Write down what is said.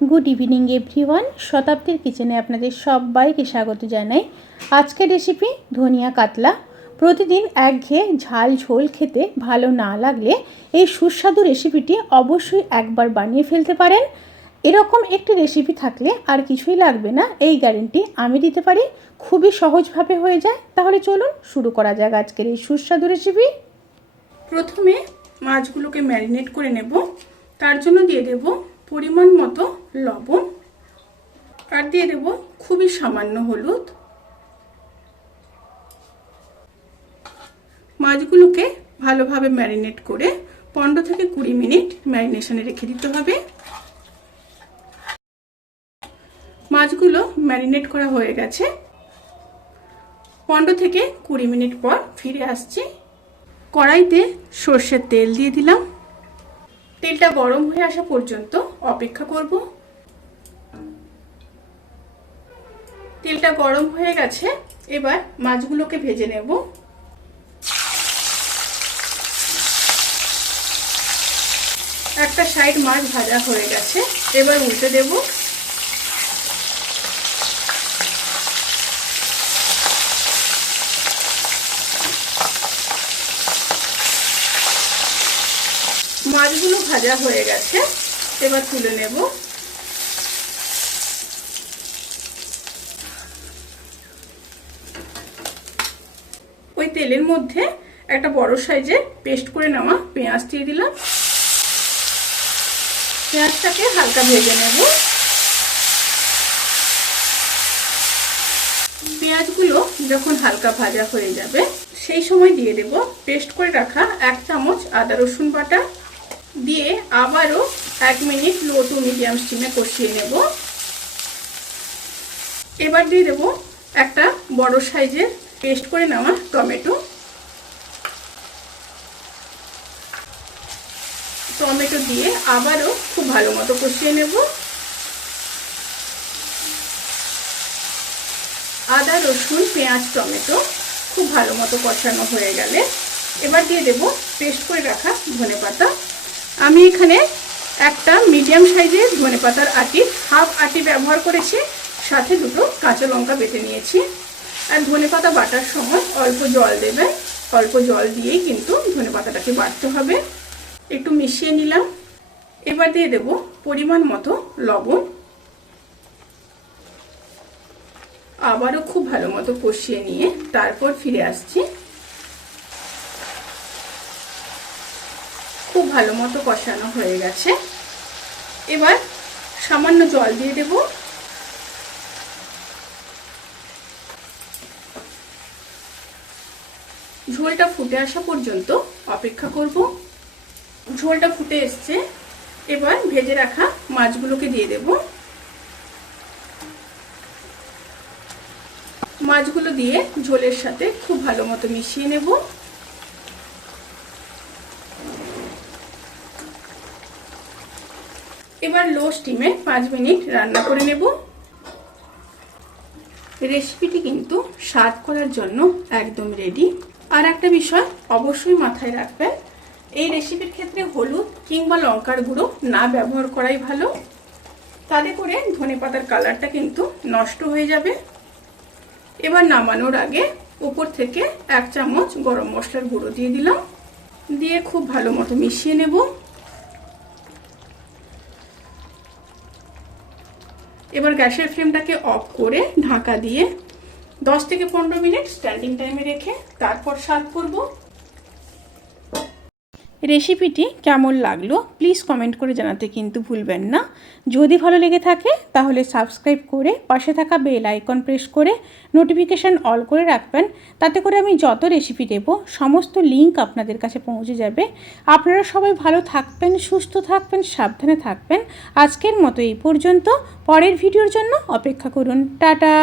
Good evening everyone. শতাব্দীর কিচেনে আপনাদের সবাইকে স্বাগত জানাই। আজকের রেসিপি ধনিয়া কাতলা। প্রতিদিন একঘেয়ে ঝাল ঝোল খেতে ভালো না লাগলে এই সুস্বাদু রেসিপিটি অবশ্যই একবার বানিয়ে ফেলতে পারেন। এরকম একটি রেসিপি থাকলে আর কিছুই লাগবে না, এই গ্যারেন্টি আমি দিতে পারি। খুবই সহজভাবে হয়ে যায়। তাহলে চলুন শুরু করা যাক আজকের এই সুস্বাদু রেসিপি। প্রথমে মাছগুলোকে ম্যারিনেট করে নেব। তার জন্য দিয়ে দেব পরিমাণ মতো লবণ, আর দিয়ে দেব খুবই সামান্য হলুদ। মাছগুলোকে ভালোভাবে ম্যারিনেট করে 15 থেকে 20 মিনিট ম্যারিনেশনে রেখে দিতে হবে। মাছগুলো ম্যারিনেট করা হয়ে গেছে। 15 থেকে 20 মিনিট পর ফিরে আসছি। কড়াইতে সর্ষের তেল দিয়ে দিলাম। তেলটা গরম হয়ে আসা পর্যন্ত অপেক্ষা করব। তেলটা গরম হয়ে গেছে, এবার মাছগুলোকে ভেজে নেব। একটা সাইড মাছ ভাজা হয়ে গেছে, এবার উল্টে দেব। মাছগুলো ভাজা হয়ে গেছে, এবার তুলে নেব। ওই তেলের মধ্যে একটা বড় সাইজের পেস্ট করে নেওয়া পেঁয়াজ দিয়ে দিলাম। পেঁয়াজটাকে হালকা ভেজে নেব। পেঁয়াজগুলো যখন হালকা ভাজা হয়ে যাবে সেই সময় দিয়ে দেব পেস্ট করে রাখা 1 চামচ আদা রসুন বাটা। দিয়ে আবারও 1 মিনিট লো টু মিডিয়াম স্টিমে কষিয়ে নেব। এবার দিয়ে দেব একটা বড় সাইজের পেস্ট করে নেওয়া টমেটো। টমেটো দিয়ে আবারও খুব ভালো মতো কষিয়ে নেব। আদা রসুন পেঁয়াজ টমেটো খুব ভালো মতো কষানো হয়ে গেলে এবার দিয়ে দেব পেস্ট করে রাখা ধনেপাতা। আমি এখানে একটা মিডিয়াম সাইজের ধনেপাতার আটি, হাফ আটি ব্যবহার করেছি, সাথে দুটো কাঁচা লঙ্কা বেটে নিয়েছি। আর ধনেপাতা বাটার সময় অল্প জল দেবেন। অল্প জল দিয়েই কিন্তু ধনেপাতাটাকে বাটতে হবে। একটু মিশিয়ে নিলাম। এবার দিয়ে দেব পরিমাণ মতো লবণ। আবারও খুব ভালো মতো কষিয়ে নিয়ে তারপর ফিরে আসছি। খুব ভালো মতো কষানো হয়ে গেছে, এবার সামান্য জল দিয়ে দেব। ঝোলটা ফুটে আসা পর্যন্ত অপেক্ষা করব। ঝোলটা ফুটে এসছে, এবার ভেজে রাখা মাছগুলোকে দিয়ে দেব। মাছগুলো দিয়ে ঝোলের সাথে খুব ভালো মতো মিশিয়ে নেব। এবার লো স্টিমে 5 মিনিট রান্না করে নেব। রেসিপিটি কিন্তু সার্ভ করার জন্য একদম রেডি। আর একটা বিষয় অবশ্যই মাথায় রাখবেন, এই রেসিপির ক্ষেত্রে হলুদ কিংবা লঙ্কার গুঁড়ো না ব্যবহার করাই ভালো। তাতে করে ধনেপাতার কালারটা কিন্তু নষ্ট হয়ে যাবে। এবার নামানোর আগে উপর থেকে 1 চামচ গরম মশলার গুঁড়ো দিয়ে দিলাম। দিয়ে খুব ভালো মতো মিশিয়ে নেব। এবার গ্যাসের ফ্লেমটাকে অফ করে ঢাকা দিয়ে 10 থেকে 15 মিনিট স্ট্যান্ডিং টাইমে রেখে তারপর সার্ভ করব। রেসিপিটি কেমন লাগলো প্লিজ কমেন্ট করে জানাতে কিন্তু ভুলবেন না। যদি ভালো লেগে থাকে তাহলে সাবস্ক্রাইব করে পাশে থাকা বেল আইকন প্রেস করে নোটিফিকেশান অল করে রাখবেন। তাতে করে আমি যত রেসিপি দেব সমস্ত লিঙ্ক আপনাদের কাছে পৌঁছে যাবে। আপনারা সবাই ভালো থাকবেন, সুস্থ থাকবেন, সাবধানে থাকবেন। আজকের মতো এই পর্যন্ত। পরের ভিডিওর জন্য অপেক্ষা করুন। টাটা।